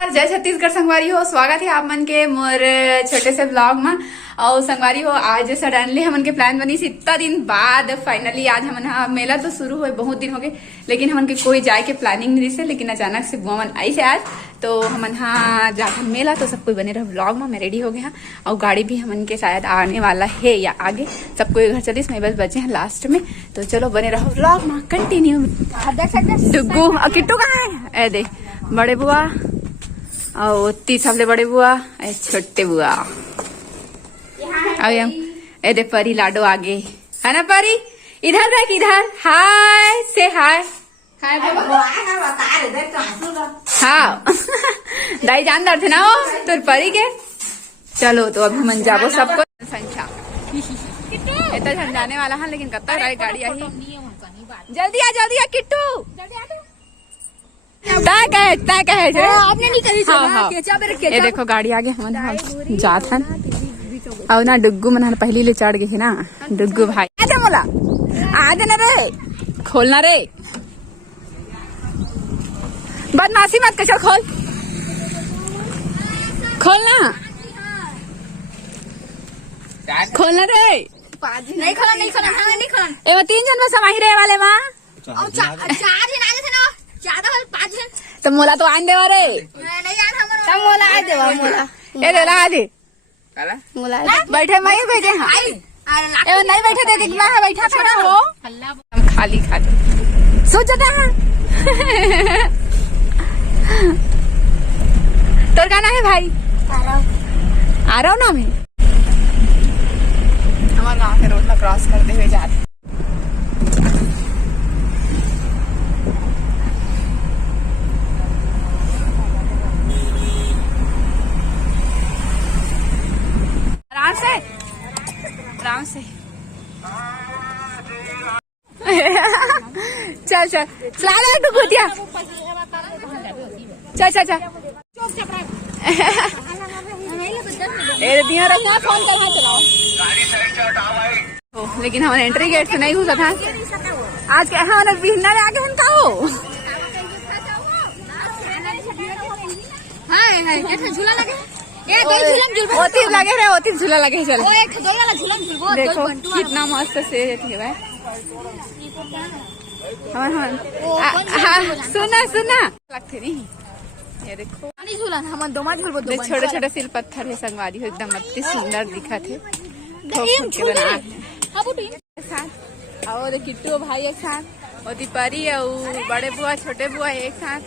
जय छत्तीसगढ़ संगवारी हो। स्वागत है आप मन के मोर छोटे से ब्लॉग में। और संगवारी हो, आज सडनली हमन के प्लान बनी इतना दिन बाद फाइनली आज हमन मेला तो शुरू हुए बहुत दिन हो गए, लेकिन हमन के कोई जाए के प्लानिंग नहीं से। लेकिन अचानक से बुआ मन आई से आज, तो हमन जाकर मेला तो सब कोई बने रहे ब्लॉग में। मैं रेडी हो गया और गाड़ी भी हमन के शायद आने वाला है या आगे सब कोई घर चलिस, मैं बस बचे हैं लास्ट में। तो चलो बने रहो ब्लॉग में कंटिन्यू। डुग्गू और किट्टू कहाँ है? ए दे बड़े बुआ और सबले बड़े बुआ, छोटे बुआ। ए दे परी लाडो आगे है ना। परी इधर देख, इधर हाय से हाय। हाँ दाई जानदार थे ना वो तुर परी के। चलो तो अभी मन जाबो सबको संख्या इतना जाने वाला है, लेकिन कब तक गाड़ी आई? जल्दी आ किट्टू। आपने नहीं करी। हाँ। ये देखो गाड़ी आगे हम जात हन और ना डुग्गू मन पहली ले चढ़ गए ना। डुग्गू भाई मोला आ देना रे, खोलना रे, बदमाशी मत कर, खोल खोलना, खोलना रे। नहीं खोला नहीं खोला नहीं खोला। ए 3 जन में समाही रहे वाले माँ, 4 जन आगे थे ना, ज्यादा 5 जन। तो मोला तो आन देवा रे, नहीं मोला आ देवा। मोला ए देला आ दे मोला बैठे मैं बैठे। हाँ ए नहीं बैठे दे दिख है, बैठा थोड़ा हो। हम खाली सोच रहा है तोर गाना है भाई आ रहा हूँ ना मैं। हमारे गाँव के रोड में क्रॉस करते हुए जा रहे। आराम से चल चल चला ले तू गोतिया। चल ए दिया रखना फोन करना चलाओ। लेकिन हमारे एंट्री गेट से नहीं घुसा था आज के। हाँ बिहना ले आगे उनका हो। हाँ झूला लगे लगे रहे, ओती झूला लगे। चल देखो कितना मस्त से सुना लगते नहीं। ये देखो छोटे छोटे सिल पत्थर है संगवारी हो, एकदम अति सुंदर दिखा थे। और किट्टू भाई एक साथ, और परी और बड़े बुआ छोटे बुआ एक साथ,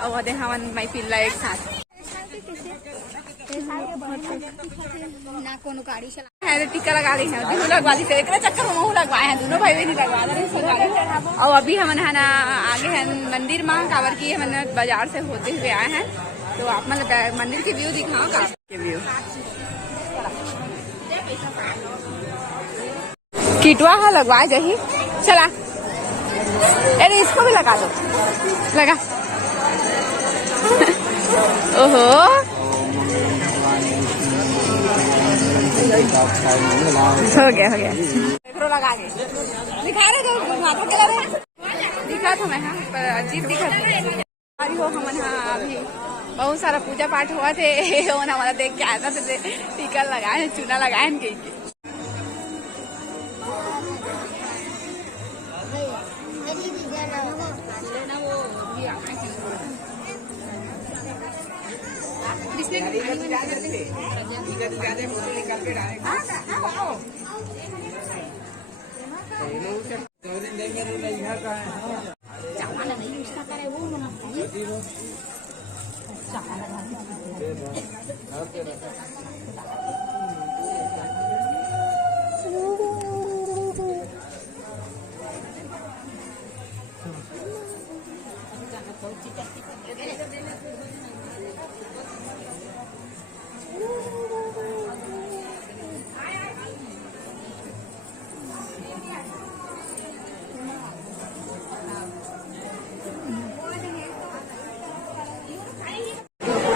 और हमन माई पिल्ला एक साथ। ना कोनो गाड़ी चला है, टीका लगा ली है लगवा ली, एक चक्कर में मुँह लगवाए हैं दोनों भाई बहन लगवा रहे। और अभी हम है ना आगे है मंदिर में कावर की हमने बाजार से होते हुए आए हैं। तो आप मतलब मंदिर के व्यू दिखाओ का के व्यू। किटवा है लगवाए जही चला। अरे इसको भी लगा दो, लगा। ओहो हो गया लगा के दिखा रहे माथा के लगे दिखा था मैं। हाँ पर अजीब दिखा था हो। हमन हाँ अभी बहुत सारा पूजा पाठ हुआ थे, हमारा देख के आया थे। टीका लगाए, चूना लगाए कहीं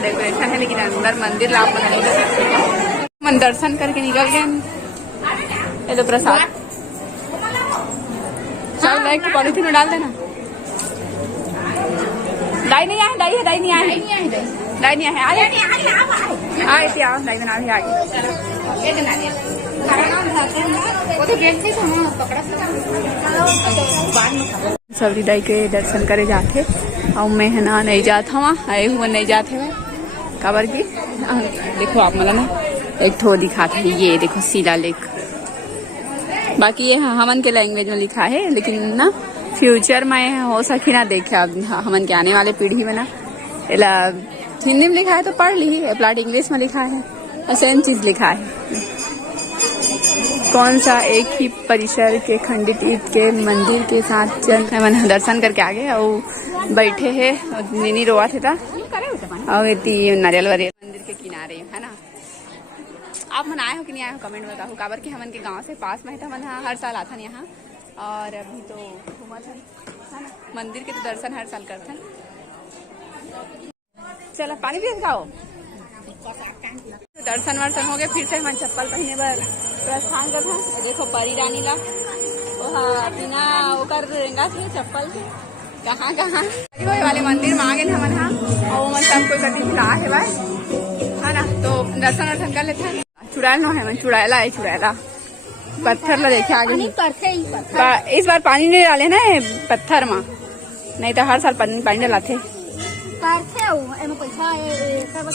डेकोरेशन है, लेकिन अंदर मंदिर आप नहीं कर सकते। मन दर्शन करके निकल गए। ये तो प्रसाद चल लाइक पॉलिथीन में डाल देना। दाई नहीं आए, दाई है, दाई नहीं आए। दाई नहीं है आगे आगे क्या दाई बना भी आगे ये बना दिया सबरी दाई के दर्शन करे जाते और मैं है ना नहीं जाता वहाँ आए हुए नहीं जाते हुए काबर की देखो आप मतलब ना एक ठो दिखाते हैं ये देखो शिला लेख बाकी ये हमन के लैंग्वेज में लिखा है लेकिन ना फ्यूचर में हो सकी ना देखे अब हमन के आने वाले पीढ़ी में ना एला हिंदी में लिखा है तो पढ़ ली प्लाट इंग्लिश में लिखा है सेम चीज लिखा है कौन सा एक ही परिसर के खंडित ईंट के मंदिर के साथ चल दर्शन करके आ गए और बैठे है नीनी रोआ थे था और नारियल वरियल मंदिर के किनारे है ना आप मन आए हो कि नहीं आए हो कमेंट में बताओ काबर की हमन के गांव से पास में है मन हर साल आता यहाँ और अभी तो घूमत है ना मंदिर के तो दर्शन हर साल करते चलो पानी भी खाओ दर्शन वर्शन हो गए फिर से हम चप्पल पहने बर प्रस्थान कर देखो परी रानी ला बिना ओकर रेंगा थे चप्पल कहाँ कहाँ वाले मंदिर में आ गए हमन और मन सब कोई कटी खिला है भाई है ना तो दर्शन वर्शन कर लेते हैं चुड़ैल न है मन चुड़ैला है चुड़ैला पत्थर ला देखे आगे इस बार पानी नहीं डाले ना पत्थर में नहीं तो हर साल पानी डालाते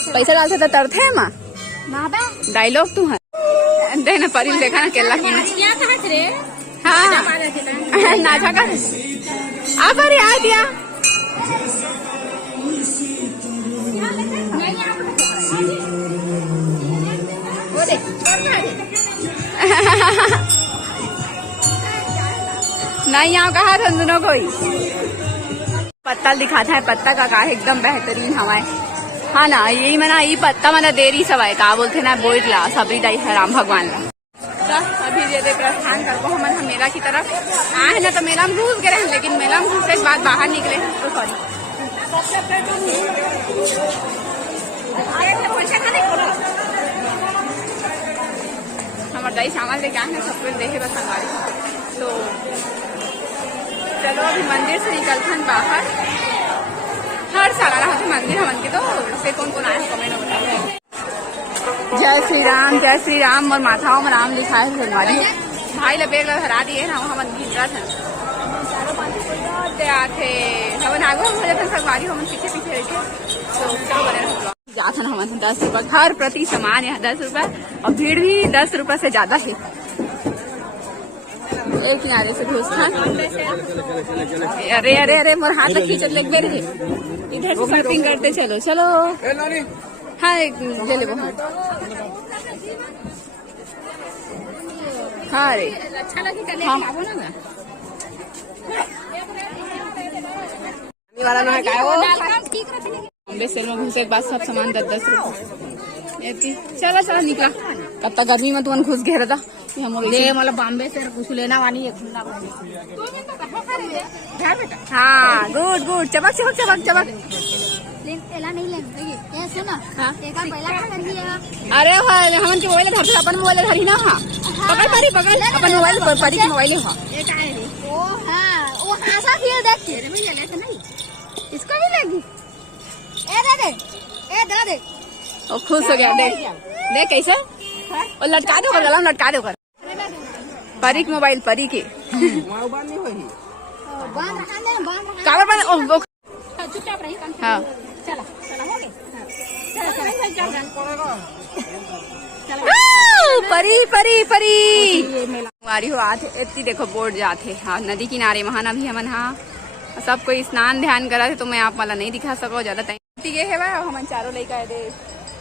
पैसा डालते तो तरथे माँ डायलॉग तू है देख ना परी देखा ना केला हाँ नाचा कर आ परी आ दिया नहीं यहाँ कहा था दोनों कोई पत्ता दिखाता है पत्ता का का एकदम बेहतरीन हवाए हाँ ना यही मना ये पत्ता मना देरी सब है का बोलते ना बोल ला सबरी दाई है राम भगवान ला अभी जे प्रस्थान करको हम मेला की तरफ आए ना तो मेला में घुस गए लेकिन मेला में घुसने के बाद बाहर निकले तो सॉरी हमारे दाई सामान लेके आए हैं सब कुछ देखे बस संगारी तो चलो अभी मंदिर से निकलते हैं बाहर हर साल आ रहा है मंदिर हमन के तो फिर कौन आए हैं कमेंट में बताओ जय श्री राम और माथाओं में राम लिखा है संगवारी भाई ला बेग हरा दिए ना हमन भिजरा था आते हमन आगो हो जाते संगवारी हमन पीछे पीछे रहते तो चलो बने जाते हैं हमन 10 रुपए हर प्रति सामान यहाँ 10 रुपए और भीड़ भी 10 रुपए से ज्यादा है एक किनारे से घुस अरे अरे अरे मोर हाथ में खींचत लग गए इधर से शॉपिंग करते चलो चलो हाँ ले ले हाँ रे अच्छा लगे हाँ वाला ना है बॉम्बे सेल में घुसे के बाद सब सामान 10 रुपए चलो चलो निकला कब तक गर्मी में तुम घुस गए था मतलब बॉम्बे से कुछ लेना वाली है हाँ गुड गुड चमक चमक चमक चमक नहीं लेंगे सुना अरे हमन के मोबाइल धर अपन मोबाइल धरी ना हाँ पकड़ परी पकड़ अपन मोबाइल परी के मोबाइल हाँ वो हाँसा फिर देख के नहीं इसको भी लगी दे ओ खुश हो गया देख कैसे और लटका दो गला में लटका दो परी के मोबाइल परी के काबर बंद चुपचाप रही हाँ चला हो गए परी परी परी हमारी हो आते इतनी देखो बोर्ड जाते हाँ नदी किनारे वहां भी हमन हाँ सब कोई स्नान ध्यान करा थे तो मैं आप वाला नहीं दिखा सको ज्यादा टाइम ये है हम चारों लड़का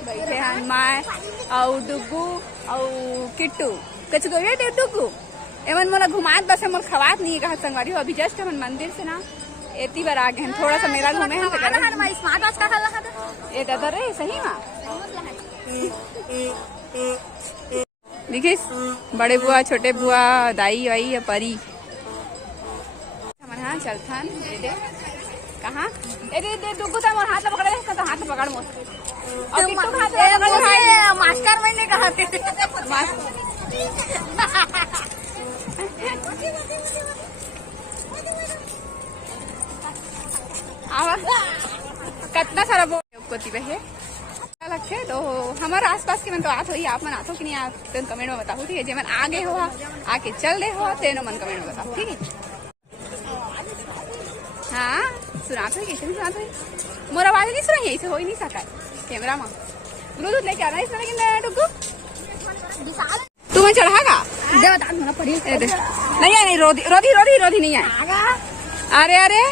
बैठे हैं माँ और डुगू और किट्टू कच गए डुगू एमन मोला घुमात बस मोर खवात नहीं कहा संगवारी हो अभी जस्ट हमन मंदिर से ना एती बार आ गए थोड़ा सा मेला घूमे हैं स्मार्ट वॉच का खा ये दादा रे सही माँ देखिस बड़े बुआ छोटे बुआ दाई वाई या परी हमन हाँ चलथन कहाँ दे दुगु तो मोर हाथ पकड़ तो हाथ पकड़ मोर और किट्टू हाथ पकड़ मास्टर मैंने कहा कितना सारा कोती पे है लगते तो हमारे आसपास के मन तो आत हो ही आप मन आतो कि नहीं आप तो कमेंट में बताओ ठीक है। जे मन आगे हो आके चल रहे हो तेनो मन कमेंट में बताओ ठीक है। हाँ सुनाते हो कैसे नहीं सुनाते हो मोर आवाज नहीं सुनाई ऐसे हो ही नहीं सका कैमरा में ब्लूटूथ लेके आना इसमें लेकिन टुक्कू तू मैं चढ़ागा नहीं नहीं रोधी रोधी रोधी रोधी नहीं है। अरे अरे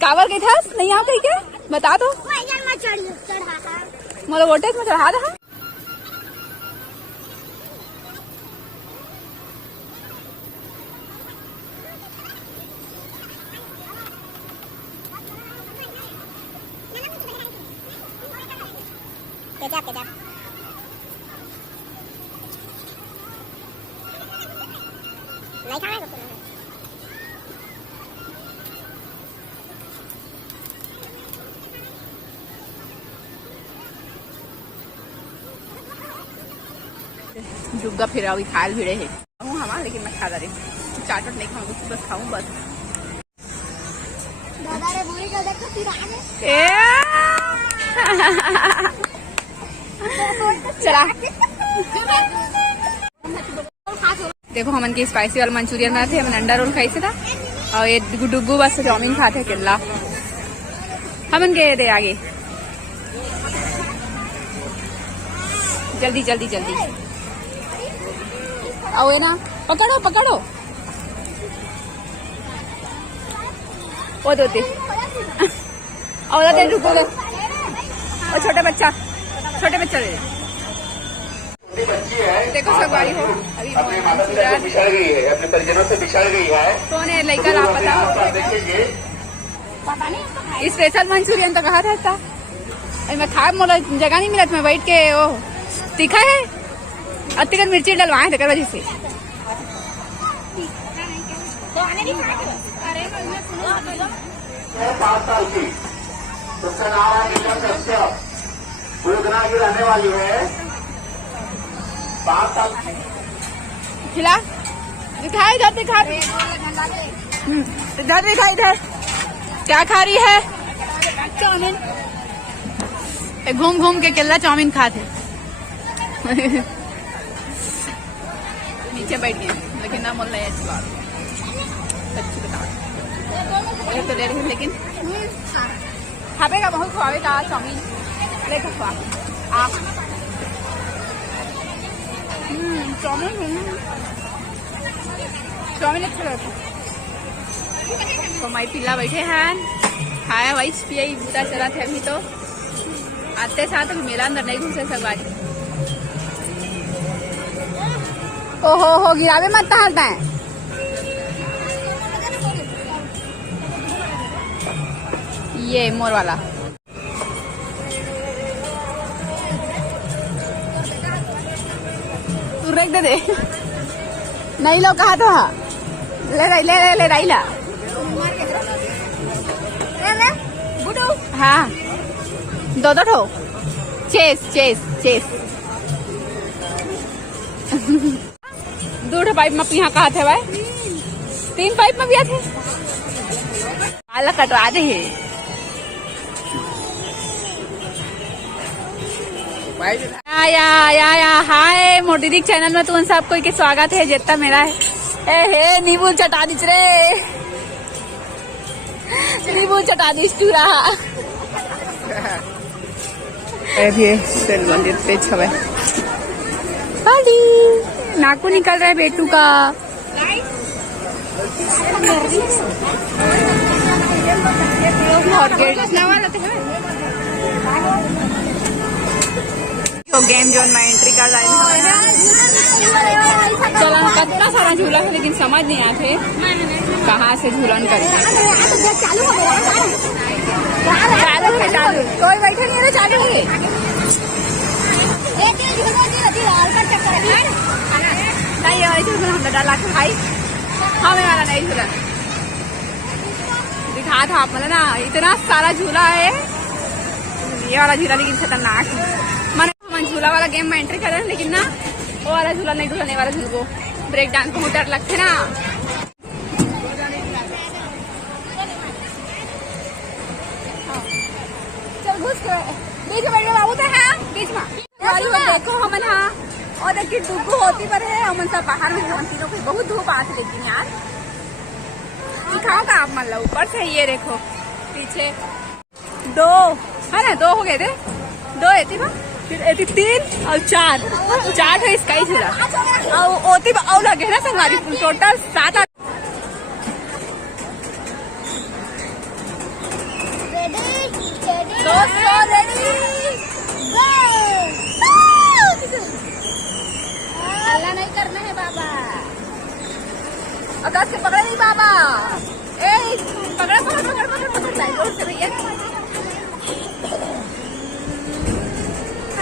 कावर गई था नहीं आ कहीं क्या बता दो मोला वोटेज में चढ़ा रहा नहीं खाना जुग्गा फिर अभी खाल भिड़े है हमारा लेकिन मैं खा रही चाट नहीं खाऊंगी बस खाऊं बस चला देखो हमन के स्पाइसी वाला मंचूरियन में थे हमन अंडा रोल खाई से था और ये डुगू बस चाउमीन खाते केला हमन के दे आगे जल्दी जल्दी जल्दी आओ ये ना पकड़ो पकड़ो वो दोते और दादा रुको ले और छोटे बच्चा ले देखो सवारी हो अभी अपने माता पिता से बिछड़ गई है, अपने परिजनों से बिछड़ गई है। कौन है लड़का लापता हो देखेंगे स्पेशल मंचूरियन तो कहा था मैं खा मोला जगह नहीं मिला मैं बैठ के ओ तीखा है अतिकर मिर्ची डलवाए थे वजह से 5 साल की उसका नाम है नीलम कश्यप, गुड़गांव की रहने वाली है। 5 साल खिला दिखा इधर दिखा इधर दिखा इधर क्या खा रही है चाउमीन घूम घूम के केला चाउमीन खाते नीचे बैठ गए लेकिन ना बोल रहे अच्छी बात सच्ची बता तो ले रही लेकिन खावेगा बहुत खुआवेगा चाउमीन लेकर खुआ आप चाउमीन अच्छा लगता तो माई पिल्ला बैठे हैं खाया वही पिया बूता चला थे अभी तो आते साथ अभी मेला अंदर नहीं घुसे सवारी ओहो गिरावे मत हालता है ये मोर वाला तू रख दे नहीं लो कहा तो ले ला हाँ दो ठो चेस 2 पाइप में यहाँ कहा थे भाई 3 पाइप में भी आते बाल कटवा दे या हाय मोटी चैनल में तुम सबको के स्वागत है जितना मेरा है हे नींबू चटा दीच रे नींबू चटा दीच तू रहा मंदिर पे छवे नाकू निकल रहा है बेटू का तो गेम जोन में एंट्री कर रहा है चलो कितना सारा झूला है लेकिन समझ नहीं आते कहाँ से झूलन करते चालू कोई बैठा नहीं है चालू है नहीं ऐसे हम डाला के भाई हमें वाला नहीं झूला दिखा था आप ना इतना सारा झूला है ये वाला झूला लेकिन खतरनाक है मन झूला वाला गेम में एंट्री कर रहे हैं लेकिन ना वो वाला झूला नहीं ढूंढने वाला झूल को ब्रेक डांस बहुत डर लगते ना। चल घुस के बीच में बैठ बाबू थे हाँ बीच में देखो हमन हाँ और देखिए डुगू होती पर है हमन सब बाहर में हम तीनों को बहुत धूप आती लेकिन यार दिखाओ का आप मान लो ऊपर से ये देखो पीछे दो है ना, दो हो गए थे, दो एती बा फिर एती 3 और 4 है इसका ही झूला और ओती और लगे ना संगवारी टोटल 7 हल्ला नहीं करना है बाबा। अब के पकड़े नहीं बाबा, ए पकड़ पकड़ पकड़ पकड़ पकड़ जोर से भैया।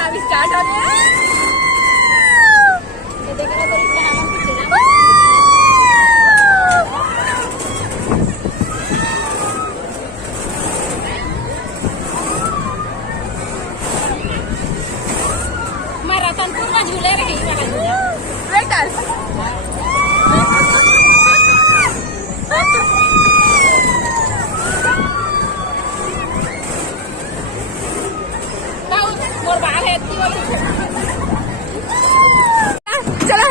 अभी स्टार्ट हो गया। ये देखना तो इसका नाम कुछ है ना। मैं रतनपुर में झूले रही वाला झूला ब्रेक डांस। चला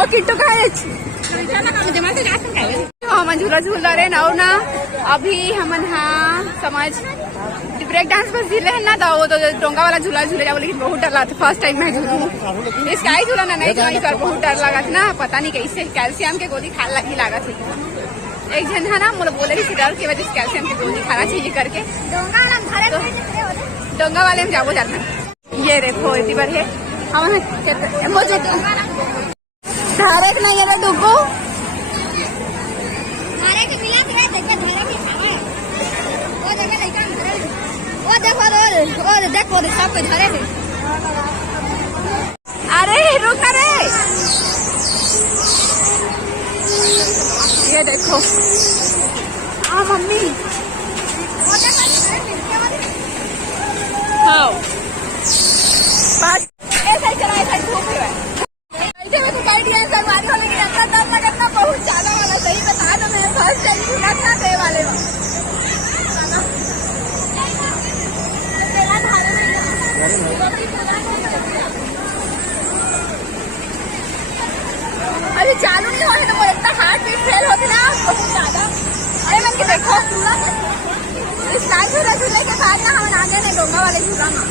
और किट्टू का हम झूला झूल रहे ना अभी हमन हाँ समझ ब्रेक डांस पर झूले है ना तो वो तो डोंगा वाला झूला झूले जाओ लेकिन बहुत डर लगा था। फर्स्ट टाइम मैं झूलू स्काई झूला ना नहीं झूला पर बहुत डर लगा था ना, पता नहीं कैसे कैल्शियम के गोली खा लगी लगा थी। एक जन है ना मुझे बोले कि डर की वजह से कैल्शियम की गोली खाना चाहिए करके डोंगा वाले में जाओ जाता। ये देखो इतनी बार है हम धारे नहीं है डुगू देखो सब पे धरे थे। अरे रुक रे ये देखो हाँ मम्मी हाँ बस ऐसा ही चला ऐसा ही धूप है बैठे में तो बैठ गया सरवारी होने की अंदर दम लगना बहुत ज्यादा वाला सही बता दो मैं फर्स्ट टाइम झूला था दे वाले अभी चालू नहीं हो रही तो इतना हार्ट बीट फेल होती ना बहुत ज्यादा। अरे मन के देखो इस झूले के बाद ना हम आगे नहीं डोंगा वाले झूला में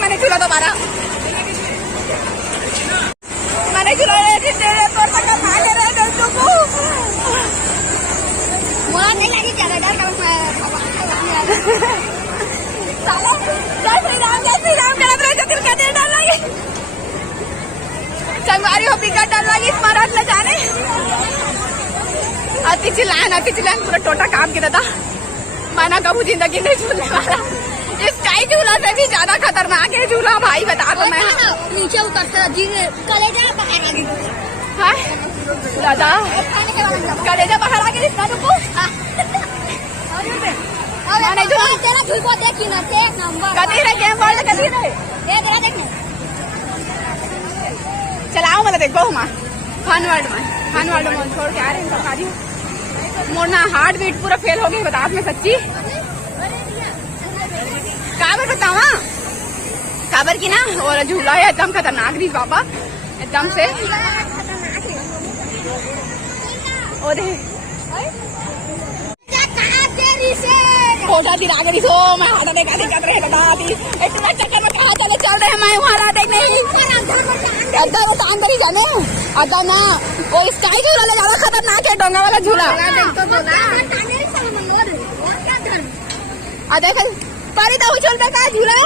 मैंने झूला दोबारा मैंने झूला नहीं लगी ज्यादा डर संगवारी हो बिगड़ डर लगी स्मारक ले जाने अति चिल्लान पूरा टोटा काम के दादा माना कबू जिंदगी में झूलने वाला स्काई झूला से भी ज्यादा खतरनाक है झूला भाई बता दो मैं नीचे उतरता जी कलेजा बाहर आ गई हाँ दादा कलेजा बाहर आ गया इसका रुको नहीं झूला तेरा झूलवा देख कि ना एक नंबर कभी रे गेम वर्ल्ड कभी रे ये तेरा देखने चलाओ मतलब देखो माँ फन वर्ल्ड में छोड़ के आ रहे हैं सरकारी मोरना हार्ट बीट पूरा फेल हो गई बता मैं सच्ची काबर बतावा काबर की ना और झूला है एकदम खतरनाक रही बाबा एकदम से ओ दे फोटा दिला गई सो मैं हाथ देखा दिक्कत रहे बता दी इतना चक्कर में कहाँ चले चल रहे हैं मैं वहाँ देख नहीं अद्धा अंदर ही जाने अद्धा ना वो स्काई झूला ले ज्यादा खतरनाक है डोंगा वाला झूला देख परी तो उछल पे का झूला